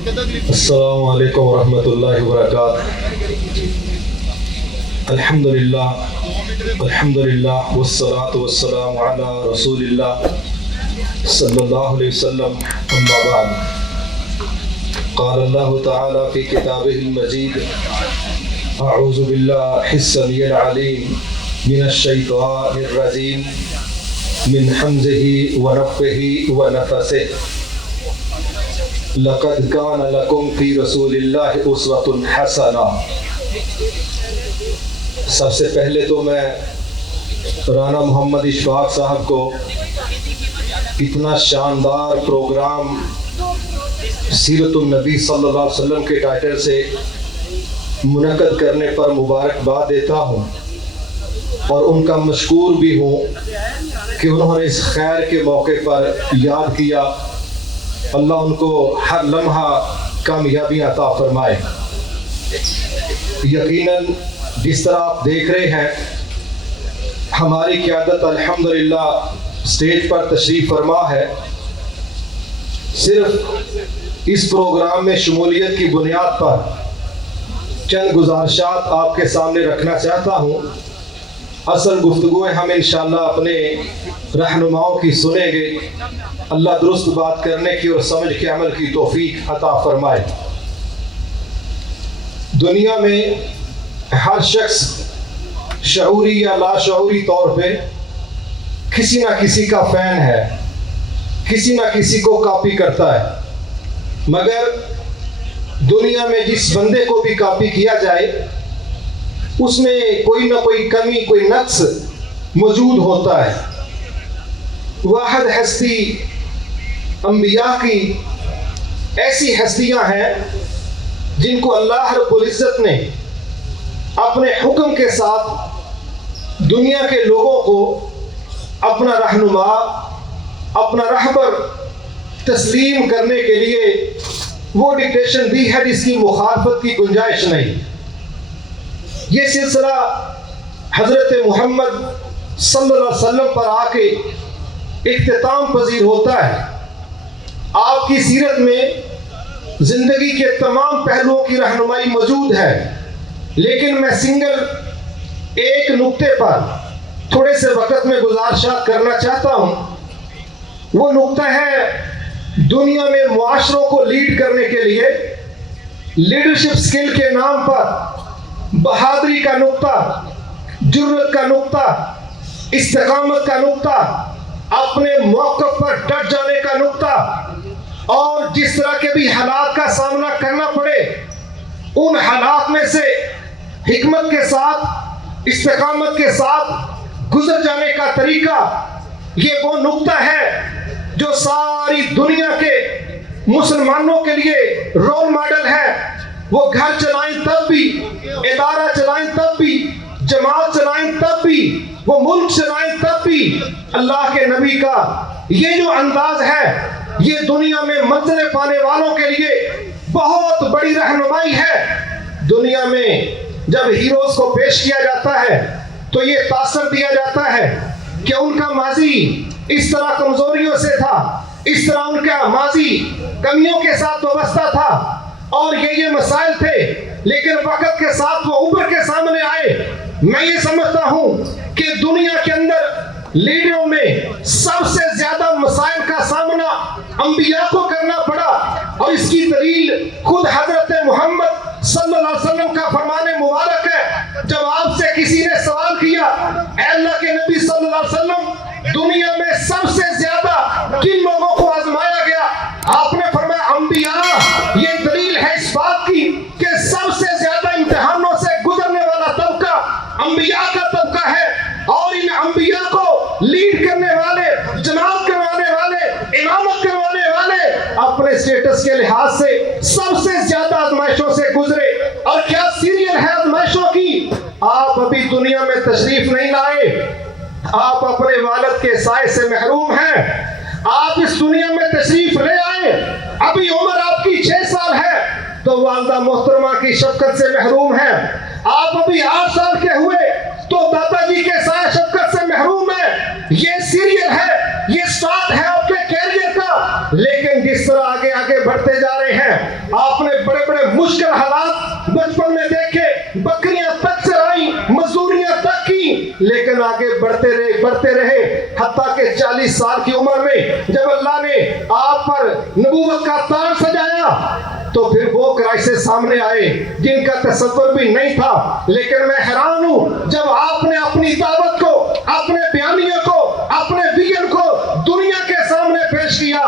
السلام علیکم ورحمۃ اللہ وبرکاتہ۔ الحمدللہ والصلاة والسلام علی رسول اللہ صلی اللہ علیہ وسلم، اما بعد۔ قال اللہ تعالی فی کتابہ المجید: اعوذ باللہ السمیع العلیم من الشیطان الرجیم من حمزہ ونفخہ ونفثہ۔ لقد کان لکم فی رسول اللہ اسوۃ حسنہ۔ سب سے پہلے تو میں رانا محمد اشفاق صاحب کو اتنا شاندار پروگرام سیرت النبی صلی اللہ علیہ وسلم کے ٹائٹل سے منعقد کرنے پر مبارکباد دیتا ہوں، اور ان کا مشکور بھی ہوں کہ انہوں نے اس خیر کے موقع پر یاد کیا۔ اللہ ان کو ہر لمحہ کامیابی عطا فرمائے۔ یقیناً جس طرح آپ دیکھ رہے ہیں، ہماری قیادت الحمدللہ اسٹیج پر تشریف فرما ہے۔ صرف اس پروگرام میں شمولیت کی بنیاد پر چند گزارشات آپ کے سامنے رکھنا چاہتا ہوں۔ اصل گفتگویں ہم انشاءاللہ اپنے رہنماؤں کی سنیں گے۔ اللہ درست بات کرنے کی اور سمجھ کے عمل کی توفیق عطا فرمائے۔ دنیا میں ہر شخص شعوری یا لاشعوری طور پہ کسی نہ کسی کا فین ہے، کسی نہ کسی کو کاپی کرتا ہے، مگر دنیا میں جس بندے کو بھی کاپی کیا جائے اس میں کوئی نہ کوئی کمی، کوئی نقص موجود ہوتا ہے۔ واحد ہستی انبیاء کی ایسی ہستیاں ہیں جن کو اللہ رب العزت نے اپنے حکم کے ساتھ دنیا کے لوگوں کو اپنا رہنما، اپنا رہبر تسلیم کرنے کے لیے وہ ڈکٹیشن دی ہے جس کی مخالفت کی گنجائش نہیں۔ یہ سلسلہ حضرت محمد صلی اللہ علیہ وسلم پر آ کے اختتام پذیر ہوتا ہے۔ آپ کی سیرت میں زندگی کے تمام پہلوؤں کی رہنمائی موجود ہے، لیکن میں سنگل ایک نقطے پر تھوڑے سے وقت میں گزارشات کرنا چاہتا ہوں۔ وہ نقطہ ہے دنیا میں معاشروں کو لیڈ کرنے کے لیے لیڈرشپ سکل کے نام پر بہادری کا نقطہ، جرأت کا نقطہ، استقامت کا نقطہ، اپنے موقف پر ڈٹ جانے کا نقطہ، اور جس طرح کے بھی حالات کا سامنا کرنا پڑے ان حالات میں سے حکمت کے ساتھ، استقامت کے ساتھ گزر جانے کا طریقہ، یہ وہ نقطہ ہے جو ساری دنیا کے مسلمانوں کے لیے رول ماڈل ہے۔ وہ گھر چلائیں تب بھی، ادارہ چلائیں تب بھی، جماعت چلائیں تب بھی، وہ ملک چلائیں تب بھی، اللہ کے نبی کا یہ جو انداز ہے یہ دنیا میں منزلیں پانے والوں کے لیے بہت بڑی رہنمائی ہے۔ دنیا میں جب ہیروز کو پیش کیا جاتا ہے تو یہ تاثر دیا جاتا ہے کہ ان کا ماضی اس طرح کمزوریوں سے تھا، اس طرح ان کا ماضی کمیوں کے ساتھ وابستہ تھا، اور یہ مسائل تھے، لیکن وقت کے ساتھ وہ ابھر کے سامنے آئے۔ میں یہ سمجھتا ہوں کہ دنیا کے اندر لیڈروں میں سب سے زیادہ مسائل کا سامنا انبیاء کو کرنا پڑا، اور اس کی دلیل خود حضرت محمد صلی اللہ علیہ وسلم کا فرمان مبارک ہے۔ جب آپ سے کسی نے سوال کیا، اے اللہ کے نبی صلی اللہ علیہ وسلم، دنیا میں سب سے زیادہ کن لوگوں کو آزمایا گیا؟ آپ نے فرمایا انبیاء۔ یہ دلیل ہے اس بات کی کہ سب سے زیادہ امتحانوں سے گزرنے والا طبقہ انبیاء کا طبقہ ہے، اور ان انبیاء کو لیڈ کرنے والے، جماعت کروانے والے، امامت کروانے والے اپنے اسٹیٹس کے لحاظ سے سب سے زیادہ آزمائشوں سے گزرے۔ اور کیا سیریل ہے آزمائشوں کی؟ آپ ابھی دنیا میں تشریف نہیں لائے، آپ اپنے والد کے سائے سے محروم ہیں۔ آپ اس دنیا میں تشریف لے آئے، ابھی عمر آپ کی 6 سال ہے تو والدہ محترمہ کی شفقت سے محروم ہیں۔ آپ ابھی 8 سال کے ہوئے تو دادا جی کے سائے شفقت سے محروم ہیں۔ یہ سیریل ہے، یہ سٹارٹ ہے آپ کے کیریئر کا۔ لیکن جس طرح آگے آگے بڑھتے جا رہے ہیں، آپ نے بڑے بڑے مشکل حالات بچپن میں دیکھے، بکریاں تک چرائیں، مزدوریاں تک کی، لیکن آگے بڑھتے رہے، حتیٰ کہ 40 سال کی عمر میں جب اللہ نے آپ پر نبوت کا تاج سجایا تو پھر وہ کرائسس سامنے آئے جن کا تصور بھی نہیں تھا۔ لیکن میں حیران ہوں، جب آپ نے اپنی دعوت کو، اپنے بیانیوں کو، اپنے ویژن کو دنیا کے سامنے پیش کیا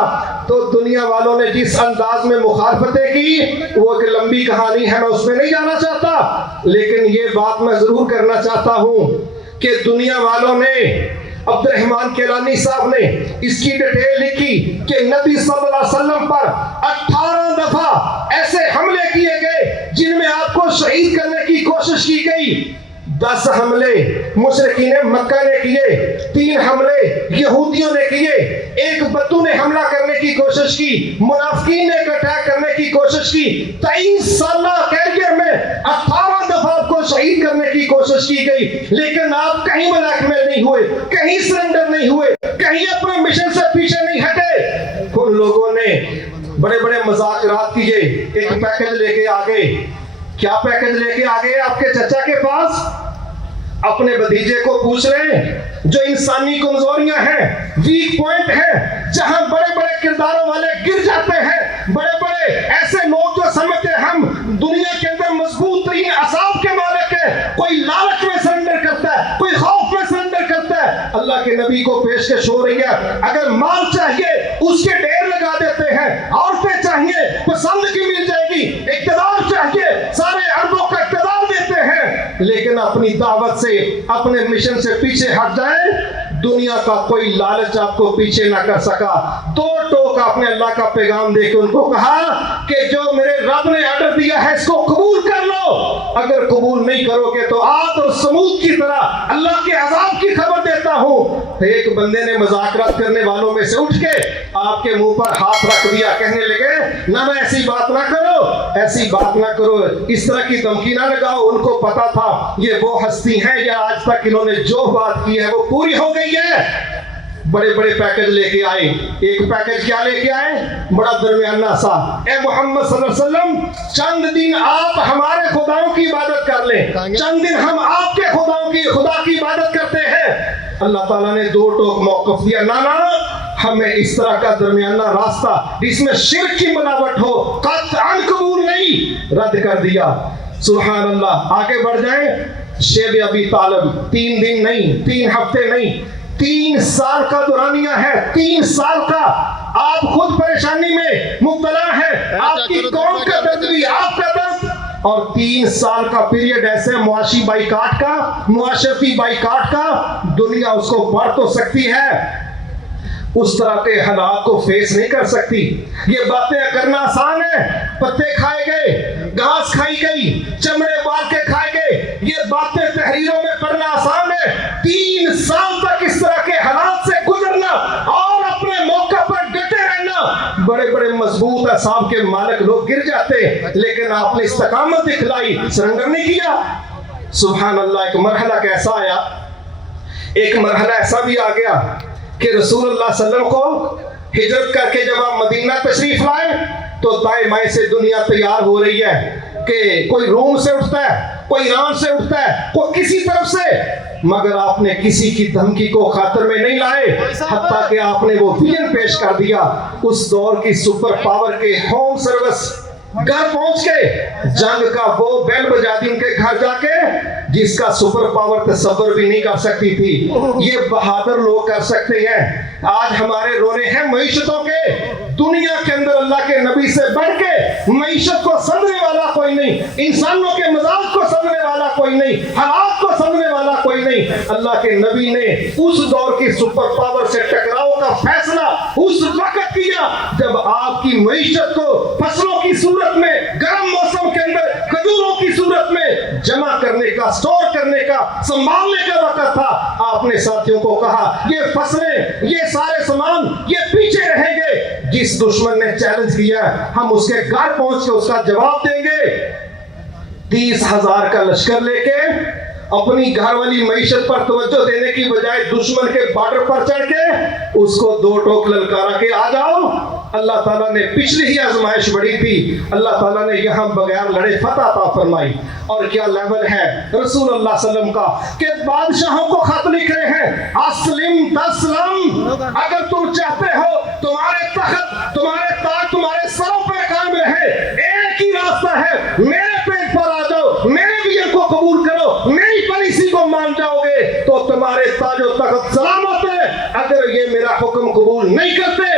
تو دنیا والوں نے جس انداز میں مخالفتیں کی وہ ایک لمبی کہانی ہے، میں اس میں نہیں جانا چاہتا، لیکن یہ بات میں ضرور کرنا چاہتا ہوں کہ دنیا والوں نے، عبد الرحمن کیلانی صاحب نے اس کی ڈیٹیل لکھی کہ نبی صلی اللہ علیہ وسلم پر 18 دفعہ ایسے حملے کیے گئے جن میں آپ کو شہید کرنے کی کوشش کی گئی۔ 10 حملے مشرکین مکہ نے کیے، 3 حملے یہودیوں نے کیے، ایک بدو نے حملہ کرنے کی کوشش کی، منافقین نے اٹیک کرنے کی کوشش کی۔ 23 سالہ کیریئر میں 18 دفعہ آپ کو شہید کرنے کی کوشش کی گئی، لیکن آپ کہیں بلیک میل نہیں ہوئے، کہیں سرنڈر نہیں ہوئے، کہیں اپنے مشن سے پیچھے نہیں ہٹے۔ ان لوگوں نے بڑے بڑے مذاکرات کیے، ایک پیکج لے کے آگے۔ کیا پیکج لے کے آگے آپ کے چچا کے پاس؟ اپنے بھتیجے کو پوچھ رہے ہیں جو انسانی کمزوریاں ہیں، ویک پوائنٹ ہیں، جہاں بڑے بڑے کرداروں والے گر جاتے ہیں، بڑے بڑے ایسے لوگ جو سمجھتے ہیں ہم دنیا کے اندر مضبوط ترین اعصاب کے مالک ہیں، کوئی لالچ میں سرنڈر کرتا ہے، کوئی خوف میں سرنڈر کرتا ہے۔ اللہ کے نبی کو پیشکش ہو رہی ہے، اگر مال چاہیے اس کے ڈھیر لگا دیتے ہیں، عورتیں چاہیے پسند کی مل جائے گی، اقتدار چاہیے سارے اربوں کا اقتدار دیتے ہیں، لیکن اپنی دعوت سے، اپنے مشن سے پیچھے ہٹ جائیں، دنیا کا کوئی لالچ آپ کو پیچھے نہ کر سکا۔ 2 ٹوک آپ نے اللہ کا پیغام دے کے ان کو کہا کہ جو میرے رب نے آرڈر دیا ہے اس کو قبول کر لو، اگر قبول نہیں کرو گے تو عاد اور سمود کی طرح اللہ کے عذاب کی خبر دیتا ہوں۔ ایک بندے نے مذاکرات کرنے والوں میں سے اٹھ کے آپ کے منہ پر ہاتھ رکھ دیا، کہنے لگے نہ ایسی بات نہ کرو، ایسی بات نہ کرو، اس طرح کی دھمکی نہ لگاؤ۔ ان کو پتا تھا یہ وہ ہستی ہیں یا آج تک انہوں نے جو بات کی ہے وہ پوری ہو گئی ہے۔ بڑے بڑے پیکج لے کے آئے، ایک پیکج کیا لے کے آئے؟ بڑا درمیانہ سا، اے محمد صلی اللہ علیہ وسلم چند دن آپ ہمارے خداؤں کی عبادت کر لیں، چند دن ہم آپ کے خدا کی عبادت کرتے ہیں۔ اللہ تعالیٰ نے 2 ٹوک موقف دیا، نانا ہمیں اس طرح کا درمیانہ راستہ جس میں شرک کی ملاوٹ ہو قطعاً قبول نہیں، رد کر دیا۔ سبحان اللہ، آگے بڑھ جائیں۔ شیب ابی طالب 3 دن نہیں، 3 ہفتے نہیں، 3 سال کا دورانیہ ہے، 3 سال کا۔ آپ خود پریشانی میں مبتلا ہیں، آپ کی قوم کا درد بھی آپ کا درد، اور 3 سال کا پیریڈ ایسے معاشی بائیکاٹ کا، معاشرتی بائیکاٹ کا، دنیا اس کو پڑھ تو سکتی ہے، اس طرح کے حالات کو فیس نہیں کر سکتی۔ یہ باتیں کرنا آسان ہے، پتے کھائے گئے، گھاس کھائی گئی، چمڑے بال کے کھائے گئے، یہ باتیں تحریروں میں پڑھنا آسان ہے۔ 3 سال تک اس طرح کے حالات سے گزرنا اور اپنے موقع پر ڈٹے رہنا، بڑے بڑے مضبوط اعصاب کے مالک لوگ گر جاتے، لیکن آپ نے استقامت دکھلائی، سرنڈر نہیں کیا۔ سبحان اللہ، ایک مرحلہ کیسا آیا، ایک مرحلہ ایسا بھی آ گیا کہ رسول اللہ صلی اللہ علیہ وسلم کو ہجرت کر کے جب آپ مدینہ تشریف لائے تو دائیں بائیں سے دنیا تیار ہو رہی ہے کہ کوئی روم سے اٹھتا ہے، کوئی ایران سے اٹھتا ہے، کوئی کسی طرف سے، مگر آپ نے کسی کی دھمکی کو خاطر میں نہیں لائے، حتیٰ کہ آپ نے وہ ویژن پیش کر دیا اس دور کی سپر پاور کے ہوم سروس گھر پہنچ کے، جنگ کا وہ بیل بجا دی ان کے گھر جا کے جس کا سپر پاور تصور بھی نہیں کر سکتی تھی۔ یہ بہادر لوگ کر سکتے ہیں۔ آج ہمارے رونے ہیں معیشتوں کے، دنیا کے اندر اللہ کے نبی سے بڑھ کے معیشت کو سمجھنے والا کوئی نہیں، انسانوں کے مزاج کو سمجھنے والا کوئی نہیں، حالات کو سمجھنے والا کوئی نہیں۔ اللہ کے نبی نے اس دور کی سپر پاور سے ٹکراؤ کا فیصلہ اس وقت کیا جب آپ کی معیشت کو فصلوں کی صورت میں، گرم موسم کے اندر کھجوروں کی صورت میں جمع کرنے کا، سٹور کرنے کا، سنبھالنے کا وقت تھا۔ آپ نے ساتھیوں کو کہا یہ فصلیں، یہ سارے سامان یہ پیچھے رہیں گے، جس دشمن نے چیلنج کیا ہم اس کے گھر پہنچ کے اس کا جواب دیں گے۔ 30,000 کا لشکر لے کے اپنی گھر والی معیشت پر توجہ دینے کی بجائے دشمن کے بارڈر پر چڑھ کے اس کو 2 ٹوک للکارا کے آ جاؤ، اللہ تعالیٰ نے پچھلی ہی آزمائش بڑی تھی، اللہ تعالیٰ نے یہاں بغیر لڑے فتح عطا فرمائی. اور کیا لیول ہے رسول اللہ صلی اللہ علیہ وسلم کا کہ بادشاہوں کو خط لکھ رہے ہیں اسلم تسلم. اگر تم چاہتے ہو تمہارے تخت تمہارے تاج تمہارے سروں پہ قائم رہے، ایک ہی راستہ ہے، میرے پیٹ پر آ جاؤ، میرے دین کو قبول کرو، میری پالیسی کو مان جاؤ گے تو تمہارے تاج و تخت سلامت ہے. اگر یہ میرا حکم قبول نہیں کرتے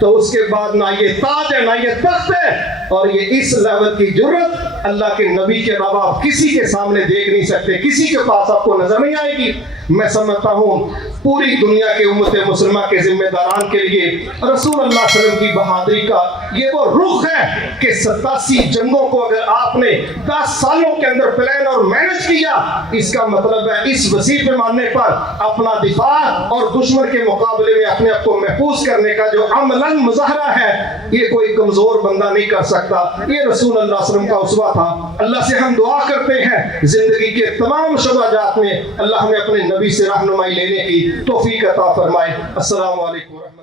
تو اس کے بعد نہ یہ تاج ہے نہ یہ تخت ہے. اور یہ اس لیول کی جرت اللہ کے نبی کے علاوہ آپ کسی کے سامنے دیکھ نہیں سکتے، کسی کے پاس آپ کو نظر نہیں آئے گی. میں سمجھتا ہوں پوری دنیا کے امت مسلمہ کے ذمہ داران کے لیے رسول اللہ صلی اللہ علیہ وسلم کی بہادری کا یہ وہ رخ ہے کہ 87 جنگوں کو اگر آپ نے 10 سالوں کے اندر پلان اور مینج کیا، اس کا مطلب ہے اس وسیع پیمانے پر اپنا دفاع اور دشمن کے مقابلے میں اپنے آپ کو محفوظ کرنے کا جو عملاً مظاہرہ ہے، یہ کوئی کمزور بندہ نہیں کر سکتا. یہ رسول اللہ صلی اللہ علیہ وسلم کا اسوہ تھا. اللہ سے ہم دعا کرتے ہیں زندگی کے تمام شعبہ جات میں اللہ ہمیں اپنے نبی سے رہنمائی لینے کی توفیق عطا فرمائے. السلام علیکم ورحمۃ اللہ.